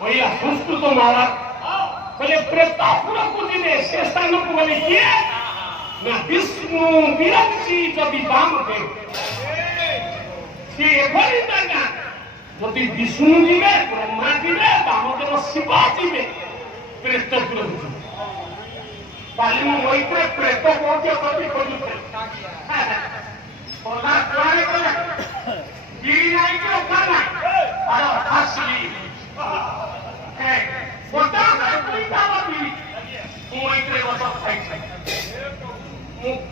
କହିଲା ସଂସ୍କୃତ ମହାଭାରତ କହିଲେ ପ୍ରେତାପୁରକୁ ଯିବେ ସେ ସ୍ଥାନକୁ ଗଲେ କିଏ ନା ବିଷ୍ଣୁ ବିରଞ୍ଚି ଯଦି ବାମଦେବ ସେ ଏଭଳି ଜାଗା ଯଦି ବିଷ୍ଣୁ ଯିବେ ବ୍ରହ୍ମା ଯିବେ ବାମଦେବ ଶିବ ଯିବେ ପ୍ରେତପୁରକୁ ଯିବେ କାଲି ମୁଁ ମଇତ୍ରେ ପ୍ରେତ କହୁଛ କବି ଖୋଜୁଥିଲେ ପଦା କୁଆଡ଼େ ଗଲେ ଗିରି ନାହିଁ କି ଅଖା ନାହିଁ ତାର ଆସିଲି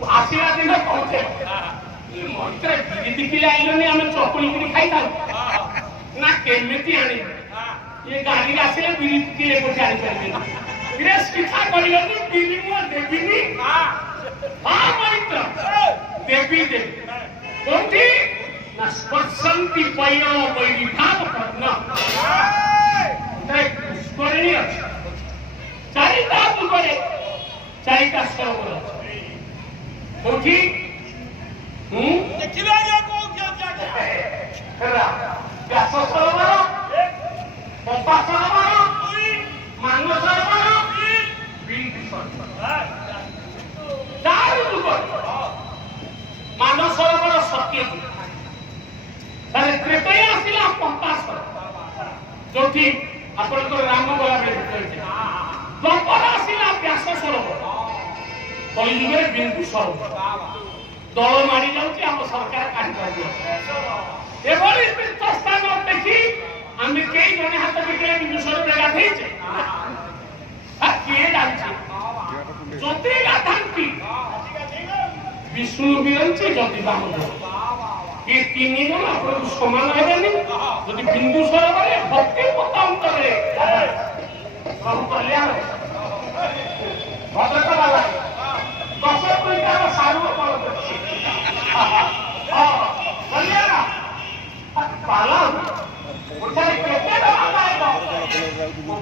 ଆସିଲା ଦିନ କହୁଛେ ମଇତ୍ରେ ବିରି ଦିକିଲେ ଆଇଲନି ଆମେ ଚକୁଳି କରି ଖାଇଥାଉ ନା କେମିତି ଆଣିବେ ଏ ଗାଡିରେ ଆସିଲେ ବିରି ଦିକିଲେ କୋଠି ଆଣିପାରିବେନି ବିରେ ଶିକ୍ଷା କରିବନି ବିରି ମୁଁ ଦେବିନି ହଁ ମଇତ୍ର ଦେବି ଦେବି କୋଉଠି ନା ସ୍ପର୍ଶନ୍ତି ପୈଳ ବୈରିଭାବ ପଦ୍ମ ପୁଷ୍କରିଣୀ ଅଛି ଚାରିଟା ଯୁଗରେ ଚାରିଟା ସରୋବର ଅଛି କୋଉଠି ବ୍ୟାସ ସରୋବର ପମ୍ପା ସରୋବର ମାନ ସରୋବର ବିନ୍ଦୁ ସରୋବର ଚାରି ଯୁଗ ମାନ ସରୋବର ସତ୍ୟ ତାହେଲେ ତ୍ରେତୟା ଆସିଲା ପମ୍ପା ସରୋବର ଯୋଉଠି ଆପଣଙ୍କର ରାମ ଗଲାବେଳେ ଦ୍ୱାପର ଆସିଲା ବ୍ୟାସ ସରୋବର କଳିଯୁଗରେ ବିନ୍ଦୁ ସରୋବର ଦଳ ମାଡ଼ି ଯାଉଛି ଆମ ସରକାର କାଢ଼ି ଏଭଳି ତୀର୍ଥସ୍ଥାନ ଦେଖି ଆମେ କେହି ଜଣେ ହାତ ବିକିଲେ ବିନ୍ଦୁ ସରୋବର ଗାଧେଇଛେ କିଏ ଜାଣିଛି ଯଦି ଗାଧାନ୍ତି ବିଷ୍ଣୁ ବିରଞ୍ଚି ଯଦି ବାମଦେବ ଏ ତିନି ଜଣ ଆପଣଙ୍କୁ ସମାନ ହେବେନି ଯଦି ବିନ୍ଦୁ ସରୋବରରେ ଭକ୍ତି ମତାନ୍ତରରେ ସବୁ କଲ୍ୟାଣ ଭଦ୍ରକ ବାଲା 10 କୁଇଣ୍ଟାଲ ସାରୁ ଅମଳ କରିଛି କଲ୍ୟାଣ ପାଲା ଓଡ଼ିଶାରେ କେତେ ଟଙ୍କା ପାଇବ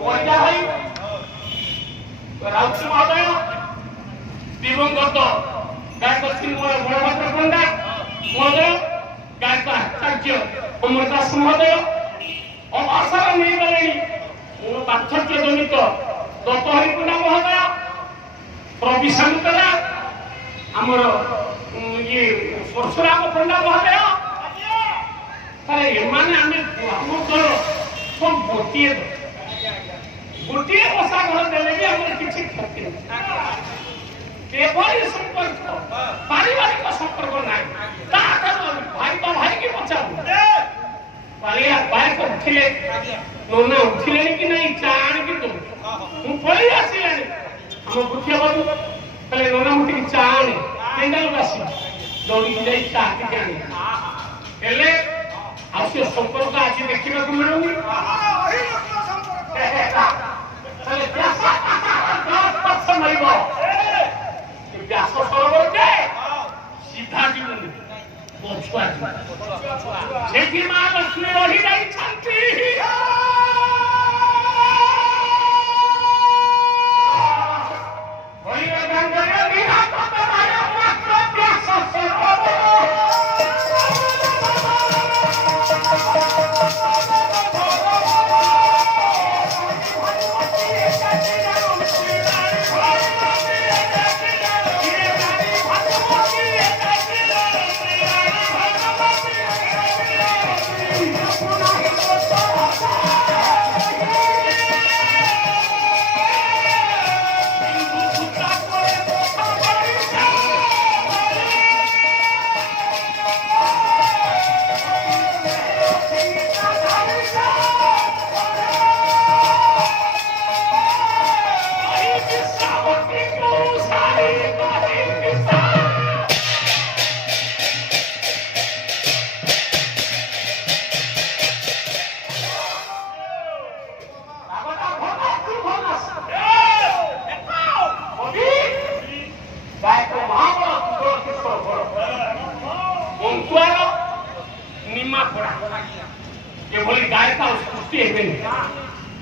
ପଇସା ଭାଇ ରାଉତ ମହୋଦୟ ଦିବଙ୍ଗତ ଗାୟକ ଚିନ୍ମୟ ବଳଭଦ୍ର ପଣ୍ଡା ମହୋଦୟ ଗାୟକ ଆଚାର୍ଯ୍ୟ ଅମର ଦାସ ମହୋଦୟ ଅବସର ନେଇଗଲେଣି ପାର୍ଥକ୍ୟ ଜନିତ ଦତ୍ତହରି ପଣ୍ଡା ମହୋଦୟ ପ୍ରବି ସାନ୍ତରା ଆମର ଇଏ ପରଶୁରାମ ପଣ୍ଡା ମହୋଦୟ ଏମାନେ ଆମେ ଆମ ଦଳ ସବୁ ଗୋଟିଏ ବସା ଘର ଦେଲେ ବି ଆମର କିଛି କ୍ଷତି ନାହିଁ ଏଭଳି ସମ୍ପର୍କ ପାରିବାରିକ ସମ୍ପର୍କ ନାହିଁ ତାଠାରୁ ଭାଇ ତ ଭାଇକି ପଚାରୁ ପାଳିଆ ବାୟକ ଉଠିଲେ ନନା ଉଠିଲେଣି କି ନାହିଁ ଚା ଆଣିକି ଦଉ ମୁଁ ପଳେଇ ଆସିଲାଣି ଆମ ମୁଖ୍ୟ ବାବୁ କହିଲେ ନନା ମୁଁ ଟିକେ ଚା ଆଣେ କେଣ୍ଡାଲକୁ ଆସିବି ଦୌଡ଼ିକି ଯାଇ ଚା ଟିକେ ଆଣି ହେଲେ ଆଉ ସେ ସମ୍ପର୍କ ଆଜି ଦେଖିବାକୁ ମିଳୁନି ବ୍ୟାସ ସରୋବର ଯେ ସିଧା ଯିବୁନି ପଛୁଆ ସେଠି ମା ଲକ୍ଷ୍ମୀ ରହି ଯାଇଛନ୍ତି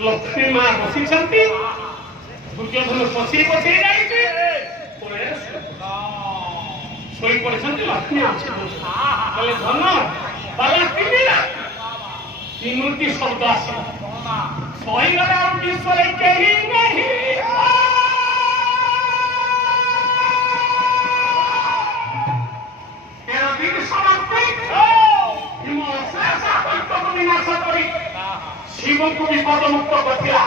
लक्ष्मी माँ बसी दुर्योधन पछी पछी शोई पड़े लक्ष्मी धन बाला ତିନୋଟି ଶବ୍ଦ ଆସିବ ସହିଗଲା ବିଶ୍ୱରେ କେହି ନାହିଁ ବିନାଶ କରି ଶିବଙ୍କୁ ବିପଦ ମୁକ୍ତ କରିଥିଲା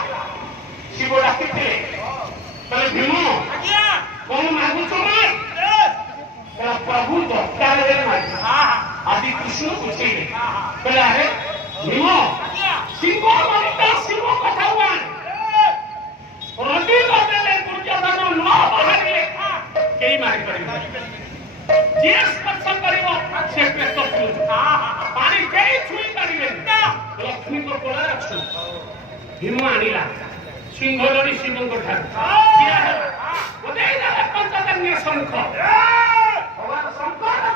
ଶିବ ଡାକିଥିଲେ କହିଲେ ଭୀମ କଣ ମାଗୁଛ ପ୍ରଭୁ ଦରକାରରେ ଆଜି କୃଷ୍ଣ ବୁଝେଇଲେ କହିଲେ ଆରେ ଭୀମ ଶିବ ମନିତା ଶିବ କଥା ରବି କରିଦେଲେ ଦୁର୍ଯୋଧନ ନ ବାହାରିଲେ କେହି ମାରିପାରିବେ ଯିଏ ସ୍ପର୍ଶ କରିବ ସେ ପ୍ରେତ ପାଣି କେହି ଛୁଇଁ ପାରିବେନି ଲକ୍ଷ୍ମୀଙ୍କ କୋଳରେ ଅଛୁ ଭୀମ ଆଣିଲା ସିଂହ ଲଢି ଶିବଙ୍କ ଠାରୁ ପଞ୍ଚକନ୍ୟା ଶଙ୍ଖ ଭଗବାନ ଶଙ୍କର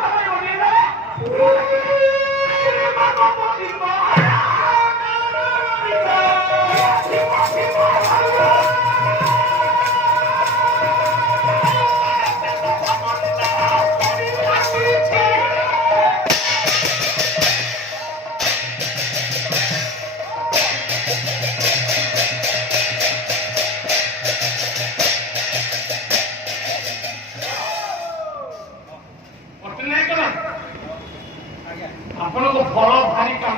ଆପଣଙ୍କ ଫଳ ଭାରି କାମ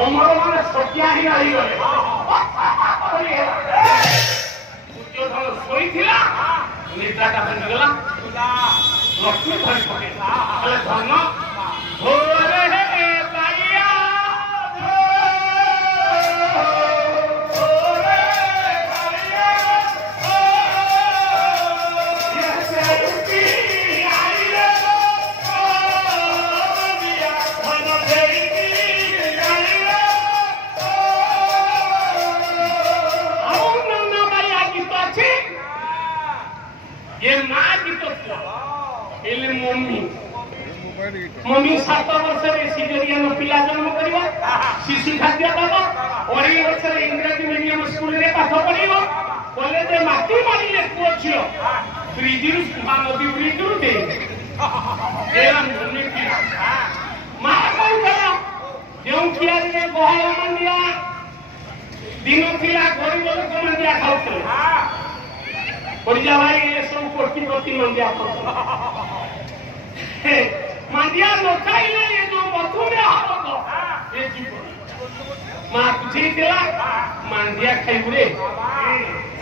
ଅମର ମାନେ ସତ୍ୟା ହିଁ ରହିଗଲେ ଦୁର୍ଯୋଧନ ଶୋଇଥିଲା ନିଦ୍ରାଟା ଭାଙ୍ଗିଗଲା ଲକ୍ଷ୍ମୀ ଧରି ପକେଇଲା ହେଲେ ଧନ मम्मी 7 वर्ष सिजेरियन पिला जन्म करवा शिशु खाद्य दब 2.5 वर्ष इंग्रेजी मीडियम स्कूल रे पाठ पढ़ियो कॉलेज माटी मारी पुओ छियो ब्रिजरू नदी ब्रिजरू दे एला मम्मी पिला मा कोन करा जेउ किया रे गहल मंडिया दिन थिला गरीब लोक मंडिया खाउथले पड़िया भाई ये सब कोटी कोटी मंडिया खाउथले मंडिया लोकाइले ये जो बथु में हारो ये जीवन मां तुझे दिला मंडिया खाइबरे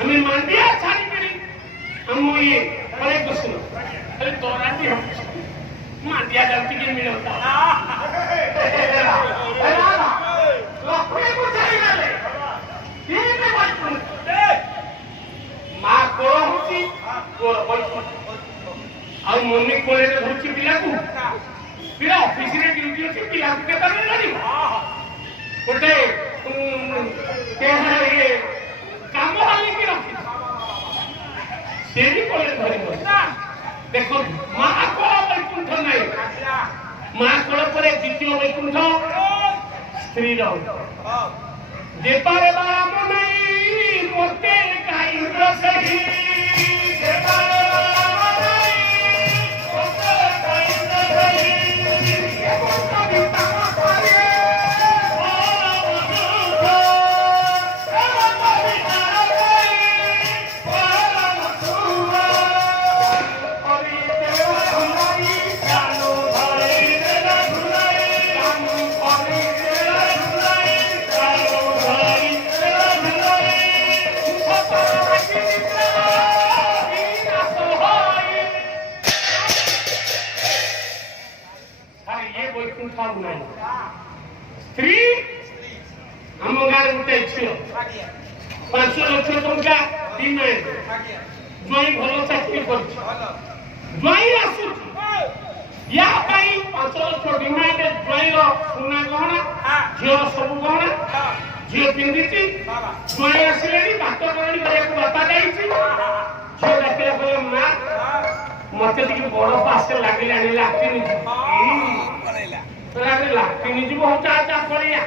हमें मंडिया छाड़ी करी हम ये अरे कुछ अरे तोराटी हम मंडिया जल्दी के मिलता लखने को चाहिए ले ये में बात मां को होती को ଆଉ ମମି କୋଳରେ ଧରୁଛି ପିଲାକୁ ପିଲା ଅଫିସରେ ଡ୍ୟୁଟି ଅଛି ପିଲାକୁ କେତେବେଳେ ଧରିବ ଗୋଟେ କାମ ବାଲିକି ରଖି ସେ ବି କୋଳରେ ଧରିବ ଦେଖନ୍ତୁ ମା କୋଳ ବୈକୁଣ୍ଠ ନାହିଁ ମା କୋଳ ପରେ ଦ୍ୱିତୀୟ ବୈକୁଣ୍ଠ ସ୍ତ୍ରୀର ଯେପାରେ ବାମ ନାହିଁ ମୋତେ କାଇନ୍ଦ୍ର ସେହି स्त्री आम गाँव गोटे झील 5 लाख टंका डिमांड ज्वाई भल चाकरी कर ज्वाई आसु या 5 लाख डिमांड ज्वाई सुना गहना झील सब गहना झील पिंधि ज्वाई आसिले बात करणी बापा जाई झील डाकिला कहले माँ मत बड़ पास लगे ଲାଟିନି ଯିବ ଚା ଚା କରିଆ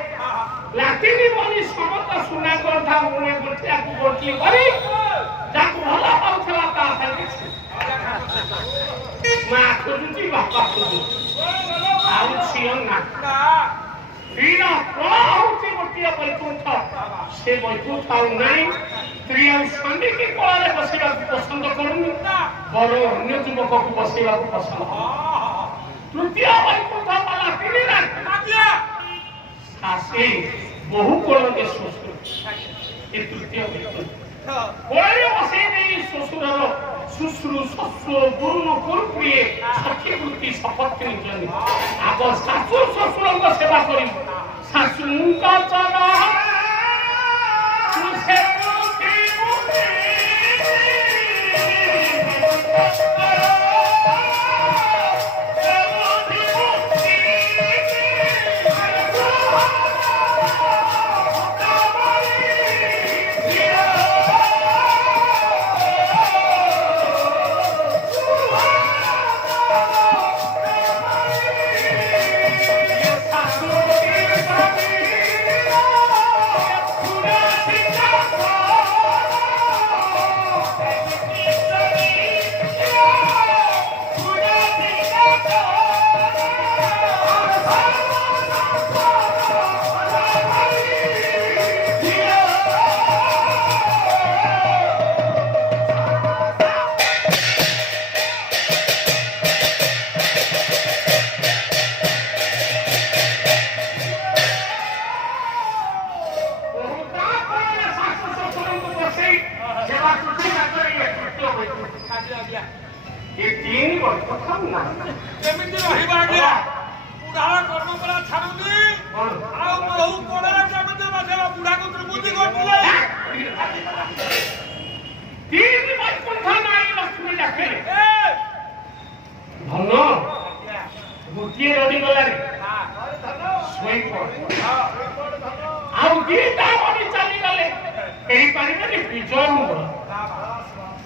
ଲାଟିନି ବୋଲି ସମସ୍ତ ସୁନା କଥା ମୁନେ ଗୋଟିଆକୁ ଗୋଟିଏ କରି ଯାକୁ ଭଲ ପାଉଥିଲା ତା ସାଙ୍ଗେ ମା ଖୋଜୁଛି ବାପା ଖୋଜୁଛି ଆଉ ଝିଅ ନା ସ୍ତ୍ରୀର କଣ ହଉଛି ଗୋଟିଏ ବୈକୁଣ୍ଠ ସେ ବୈକୁଣ୍ଠ ଆଉ ନାହିଁ ସ୍ତ୍ରୀ ଆଉ ସ୍ୱାମୀକି କୋଳରେ ବସିବାକୁ ପସନ୍ଦ କରୁନି ବର ଅନ୍ୟ ଯୁବକକୁ ବସିବାକୁ ପସନ୍ଦ ତୃତୀୟ ବୈକୁଣ୍ଠ ବାଲା ତିନି ଶାଶୀ ବହୁ କୋଳରେ ଶ୍ୱଶୁର ଏ ତୃତୀୟ ବୈକୁଣ୍ଠ କୋଳରେ ବସେଇ ଦେଇ ଶ୍ୱଶୁରର ଶୁଶ୍ରୁ ଶ୍ୱଶୁର ଗୁରୁ ଗୁରୁପ୍ରିଏ ସଖୀ ବୃତ୍ତି ଶପଥ ନିଜନି ଆଗ ଶାଶୁ ଶ୍ୱଶୁରଙ୍କ ସେବା କରିବୁ ଶାଶୁଙ୍କ ଚରଣ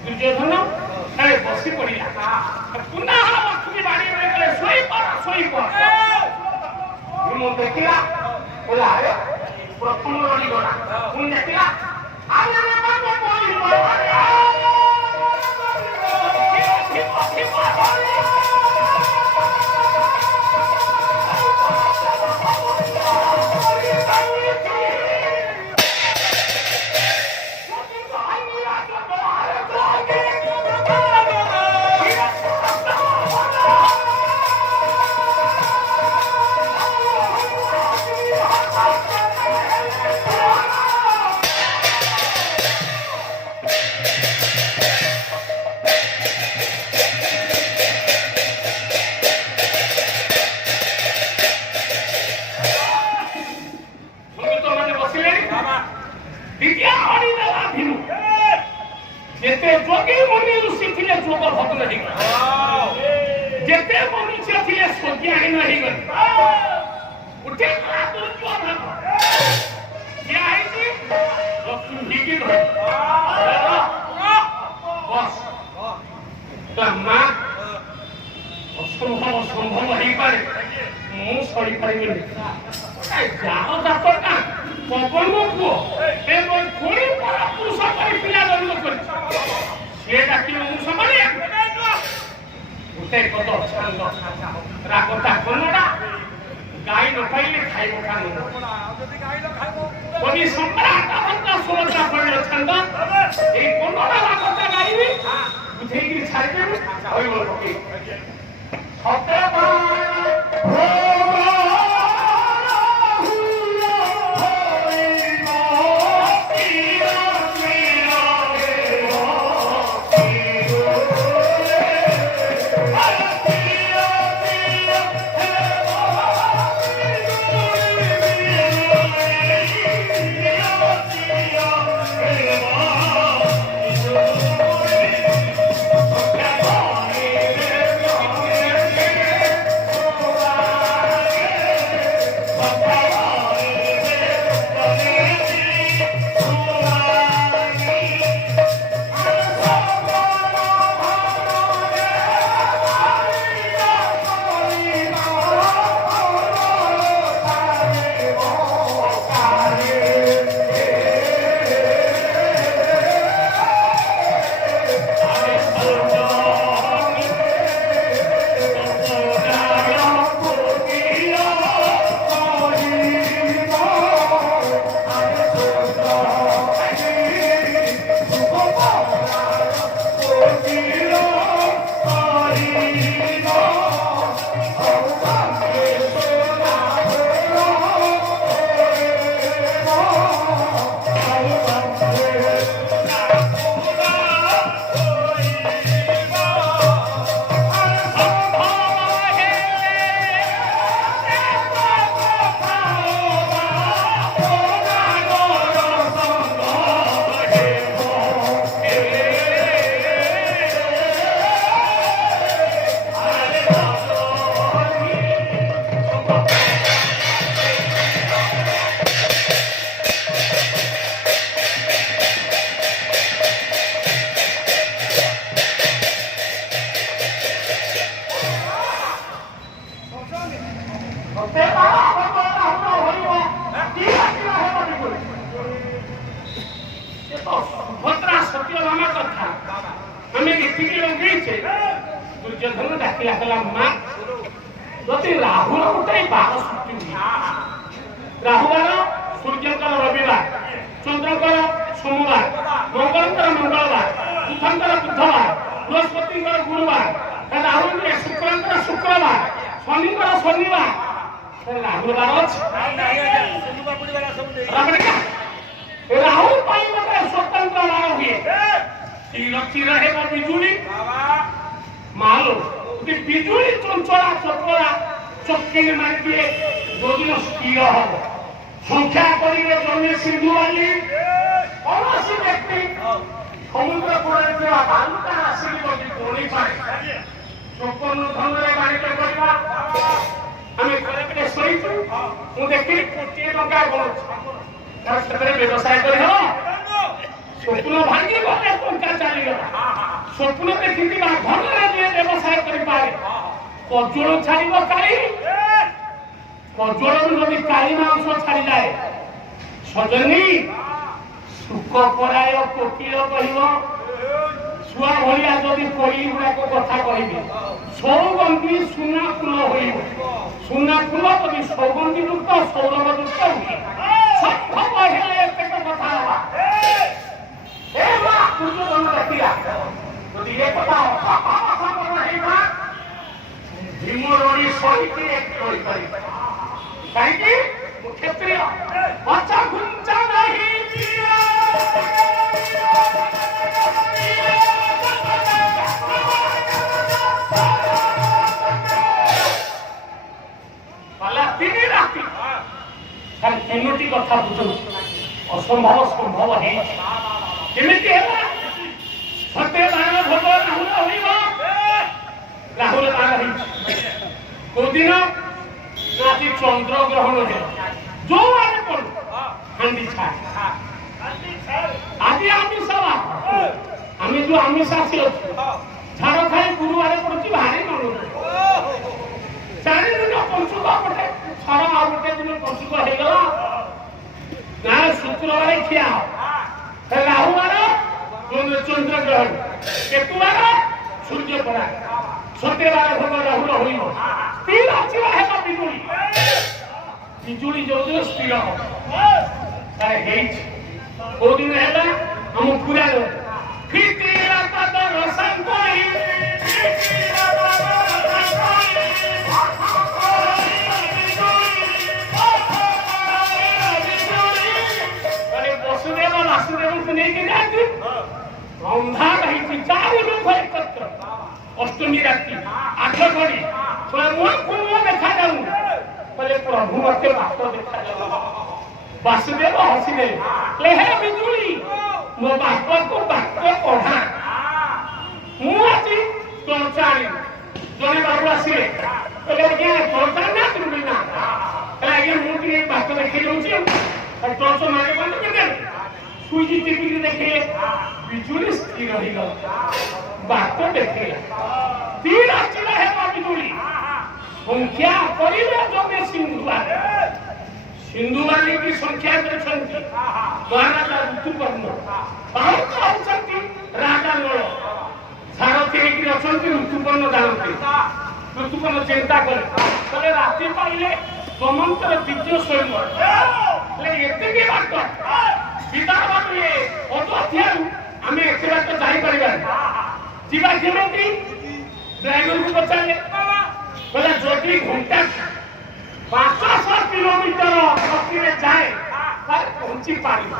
दुर्योधन बसी पड़ा पुनः लक्ष्मी बाड़ी गले देखला प्रथम रहीगला पुणी देखला संभव हो पारे मुड़ी पारि जाओ जात ना पवन पुओ पुणी पुरुष पिला जन्म कर डाक मुझे गोटे पद छांद रागटा कनड़ा गाई न पाइले खाइब कांद कवि सम्राट सुरक्षा पड़े छांद ये कनड़ा रागटा गाइबी बुझेगी छाड़देवी ସୁଭଦ୍ରା ସତ୍ୟଭାମା କଥା ଆମେ ଏତିକି ଲଗେଇଛେ। ଦୁର୍ଯ୍ୟୋଧନ ଡାକିଲା କହିଲା ମା ଯଦି ରାହୁର ଗୋଟେ ବାର ସୃଷ୍ଟି ରାହୁ ବାର ସୂର୍ଯ୍ୟଙ୍କର ରବିବାର, ଚନ୍ଦ୍ରଙ୍କର ସୋମବାର, ମଙ୍ଗଳଙ୍କର ମଙ୍ଗଳବାର, ବୁଧଙ୍କର ବୁଧବାର, ବୃହସ୍ପତିଙ୍କର ଗୁରୁବାର, ରାହୁଲ ଶୁକ୍ରଙ୍କର ଶୁକ୍ରବାର, ଶନିଙ୍କର ଶନିବାର, ରାହୁଲ ବାର ଅଛି। ରାହୁ ପାଇଁ ଗୋଟେ ସ୍ୱତନ୍ତ୍ର ବାର ହୁଏ। ଚିର ଚିର ହେବ ବିଜୁଳି ମାଲ ବିଜୁଳି ଚଞ୍ଚଳା ଚପଳା ଚକିରେ ମାରିଦିଏ ଯୋଉଦିନ ସ୍ଥିର ହବ। ସଂଖ୍ୟା କରିବେ ଜମି ସିନ୍ଧୁ ବାଲି କୌଣସି ବ୍ୟକ୍ତି ସମୁଦ୍ର କୂଳରେ ଥିବା ବାଲୁକା ଆସିକି ଯଦି ତୋଳି ପାରେ ଚପନ ଧନରେ ବାଣିଜ୍ୟ କରିବା। ଆମେ ଘରେ ଶୋଇଛୁ, ମୁଁ ଦେଖିଲି କୋଟିଏ ଟଙ୍କା ଗଣୁଛି, ସେଥିରେ ବ୍ୟବସାୟ କରିହେବ। ସ୍ୱପ୍ନ ଭାଙ୍ଗି ଗଲେ ଟଙ୍କା ଚାଲିଗଲା। ସ୍ୱପ୍ନ ଦେଖିଥିବା ଧନରେ ଯିଏ ବ୍ୟବସାୟ କରିପାରେ କଜଳ ଛାଡ଼ିବ କାଳି, କଜଳରୁ ଯଦି କାଳି ମାଂସ ଛାଡ଼ିଯାଏ ସଜନୀ ସୁଖ ପରାୟ କୋକିଳ କହିବ। ଛୁଆ ଭଳିଆ ଯଦି କଳି ଗୁଡାକ କଥା କହିବେ ସୌଗନ୍ଧି ସୁନା ଫୁଲ ହୋଇବ। ସୁନା ଫୁଲ ଯଦି ସୌଗନ୍ଧି ଯୁକ୍ତ ସୌରଭ ଯୁକ୍ତ ହୁଏ ସମ୍ଭବ ହେଲେ ଏତେ କଥା ହବା। ଦୁର୍ଯ୍ୟୋଧନ ଦେଖିଲା ଯଦି ଏ କଥା ହେଇବା ଭୀମ ରଡ଼ି ସହିକି ରହିପାରିବେ। କାହିଁକି ମୁଁ କ୍ଷତ୍ରିୟ ପଛ ଘୁଞ୍ଚା ନାହିଁ। ତିନି ରାତି ଖାଲି ତିନୋଟି କଥା ବୁଝୁଛି। ଅସମ୍ଭବ ସମ୍ଭବ ହେଇଛି। କେମିତି ହେଲା? ସତ୍ୟ ବାଣ ଭୋଗ ରାହୁଲ ହୋଇବ। ରାହୁଲ ବାଣ ହେଇଛି କୋଉଦିନ ନା ଆଜି ଚନ୍ଦ୍ର ଗ୍ରହଣ ହେଲା। ଯୋଉ ଆଡେ ପଡୁ ହାଣ୍ଡି ଛାଡ। ଆଜି ଆମିଷ ଆମେ ଯୋଉ ଆମିଷାସୀ ଅଛୁ ଝାଡ ଖାଇ ଗୁରୁବାରେ ପଡୁଛି ଭାରି ମନ। 4 ଦିନ ପଞ୍ଚୁକ ଗୋଟେ ଛାଡ ଆଉ ଗୋଟେ ଦିନ ପଞ୍ଚୁକ ହେଇଗଲା ନା ଶୁକ୍ରବାର ଖିଆ ରାହୁ ବାର ଚନ୍ଦ୍ର ଗ୍ରହଣ, କେତୁ ବାର ସୂର୍ଯ୍ୟ ପରା, ସତ୍ୟ ବାର ଭୋଗ ରାହୁଲ ହୋଇବ। ସ୍ଥିର ଚିର ହେବ ବିଜୁଳି। ବିଜୁଳି ଯୋଉଦିନ ସ୍ଥିର ହବ ତାର ହେଇଛି। କୋଉଦିନ ହେଲା ଆମ ପୁରା ବସୁଦେବ ବାସୁଦେବଙ୍କୁ ନେଇକି ଯାଆନ୍ତି। ଅନ୍ଧାର ହେଇଛି 4 ଲୋକ ଏକତ୍ର। ଅଷ୍ଟମୀ ରାତି 8 ଘଡ଼ି ମୁହଁ ଦେଖାଯାଉନି। କହିଲେ ପ୍ରଭୁ ମତେ ବାଟ ଦେଖାଯାଉ। ବାସୁଦେବ ହସିଦେଲେ ହେ ବିଜୁଳି ମୋ ବାପକୁ ବାଟ ପଢା। ମୁଁ ଆଜି ଟର୍ଚ୍ଚ ଆଣିଲି। ଜଣେ ବାବୁ ଆସିଲେ କହିଲେ ଆଜ୍ଞା ଟର୍ଚ୍ଚ ଆଣିନା ନା କହିଲେ ଆଜ୍ଞା ମୁଁ ଟିକେ ବାଟ ଦେଖେଇ ଦଉଛି। ଟର୍ଚ୍ଚ ମାରେ ବନ୍ଦ କରିଦେଲେ ସୁଇଚ ଟିପିକି ଦେଖିଲେ ବିଜୁଳି ସ୍ଥିର ହେଇଗଲା। ବାଟ ଦେଖେଇଲା। ସ୍ଥିର ଚିର ହେବ ବିଜୁଳି। ସଂଖ୍ୟା କରିବେ ଜମି ସିନ୍ଧୁବାଲି। ସିନ୍ଧୁବାଲି କି ସଂଖ୍ୟା କରିଛନ୍ତି ମହାରାଜା ଋତୁପର୍ଣ୍ଣ। ବାହୁକ ହଉଛନ୍ତି ରାଜା ନଳ। ସାରଥୀ ହେଇକି ଅଛନ୍ତି ଋତୁପର୍ଣ୍ଣ ଜାଣନ୍ତି। ଋତୁପର୍ଣ୍ଣ ଚିନ୍ତା କଲେ କହିଲେ ରାତି ପାଇଲେ ସମନ୍ତର ଦିବ୍ୟ ସ୍ୱୟଂ ହେଲେ ଏତିକି ବାଟ ବିଦାବାଦ ଅଯୋଧ୍ୟାରୁ ଆମେ ଏତେ ବାଟ ଯାଇପାରିବାନି। ଯିବା କେମିତି? ଡ୍ରାଇଭରକୁ ପଚାରିଲେ କହିଲା ଯଦି ଘଣ୍ଟା 500 କିଲୋମିଟର ଗତିରେ ଯାଏ ତାହେଲେ ପହଞ୍ଚି ପାରିବ।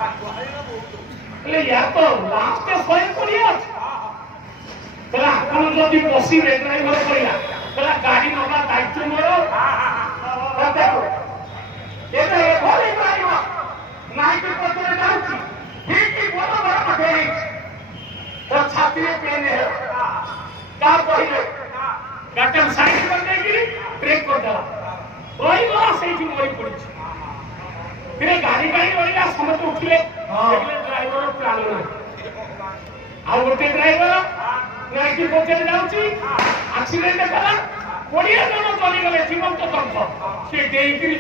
ହେଲେ ୟା ତ ଲାଷ୍ଟ 120 ଅଛି। କହିଲା ଆପଣ ଯଦି ବସିବେ ଡ୍ରାଇଭର କହିଲା କହିଲା ଗାଡି ନବା ଦାୟିତ୍ୱ ମୋର। ଦେଖ ଏବେ ଏଭଳି ପାରିବ ନାଇକି ପଛରେ ଯାଉଛି ଠିକ ବଡ ବଡ ପାଖେ ହେଇଛି। ଛାତିରେ ପେନ୍ କାହା କହିଲେ ଗାଡ଼ିଟାକୁ ସାଇଡ୍ କରିଦେଇକିରି ବ୍ରେକ୍ କରିଦେଲା। ରହିଗଲା ସେଇଠି ମରି ପଡିଛି। ଗାଡି ରହିଲା ସମସ୍ତେ ଉଠିଲେ ଡ୍ରାଇଭର ପ୍ରାଣ ନାହିଁ। ଆଉ ଗୋଟେ ଡ୍ରାଇଭର ନାଇକି ପଛରେ ଯାଉଛି ଆକ୍ସିଡେଣ୍ଟ କଲା। 20 ଜଣ ଚଳିଗଲେ ଜୀବନ୍ତ ଦଗ୍ଧ। ସେ ଡେଇକିରି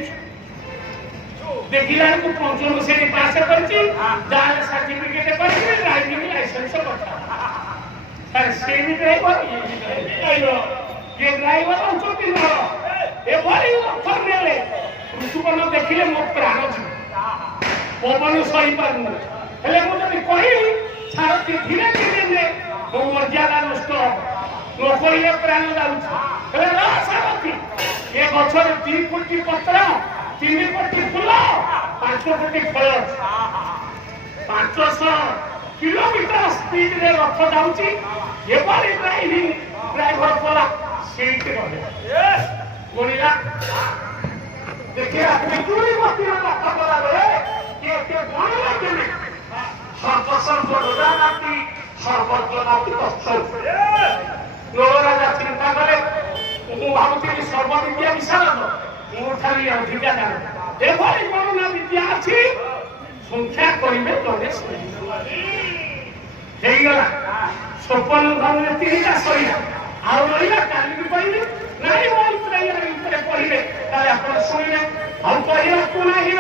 ଦେଖିଲା ବେଳକୁ ପଞ୍ଚମ ଶ୍ରେଣୀ ପାସ୍ କରିଛି ଯାହାର ସାର୍ଟିଫିକେଟ କରିଛି ଡ୍ରାଇଭିଂ ଲାଇସେନ୍ସ କଥା ସେ ବି ଡ୍ରାଇଭର କିଏ ଡ୍ରାଇଭର ଅଛନ୍ତି ନା ଏଭଳି ଅର୍ଥ ନେଲେ ଋତୁପନ ଦେଖିଲେ ମୋ ପ୍ରାଣ ଯିବ ପବନ ସହିପାରୁନି ହେଲେ ମୁଁ ଯଦି କହିବି ଛାଡ଼ ଧୀରେ ଧୀରେ ମୋ ମର୍ଯ୍ୟାଦା ନଷ୍ଟ ନ କହିଲେ ପ୍ରାଣ ଯାଉଛି ହେଲେ ସାରଥି ଏ ଗଛରେ 3 କୋଟି ପତ୍ର 3 କୋଟି ଫୁଲ 5 କୋଟି ଫଳ 500 କିଲୋମିଟର ସ୍ପିଡରେ ରଥ ଯାଉଛି ଏଭଳି ଡ୍ରାଇଭର ପଲା ସେଇଠି ରହେ ବୋଲିଲା ଦେଖିବା ବିଜୁଳି ବତିର ଲାଖ କଲା ବେଳେ କିଏ କିଏ ଗଣିଲା କେମିତି ସର୍ବସର୍ବ ନାତି ସର୍ବଜ ନାତି ରାଜା ଚିନ୍ତା କଲେ ମୁଁ ଭାବୁଥିଲି ସର୍ବବିଦ୍ୟା ବିଶାରଦ ମୁଁ ଠାରୁ ଅଧିକା ଜାଣ ଏଭଳି ଗଣନା ବିଦ୍ୟା ଅଛି ସଂଖ୍ୟା କରିବେ ଜଣେ ହେଇଗଲା ସ୍ୱପନ ଧନରେ 3ଟା ସରିଲା ଆଉ ରହିଲା କାଲିକି କହିବି ନାଇଁ ମୋ ଭିତରେ କହିବେ ତାହେଲେ ଆପଣ ଶୁଣିଲେ ଆଉ କହିବାକୁ ନାହିଁ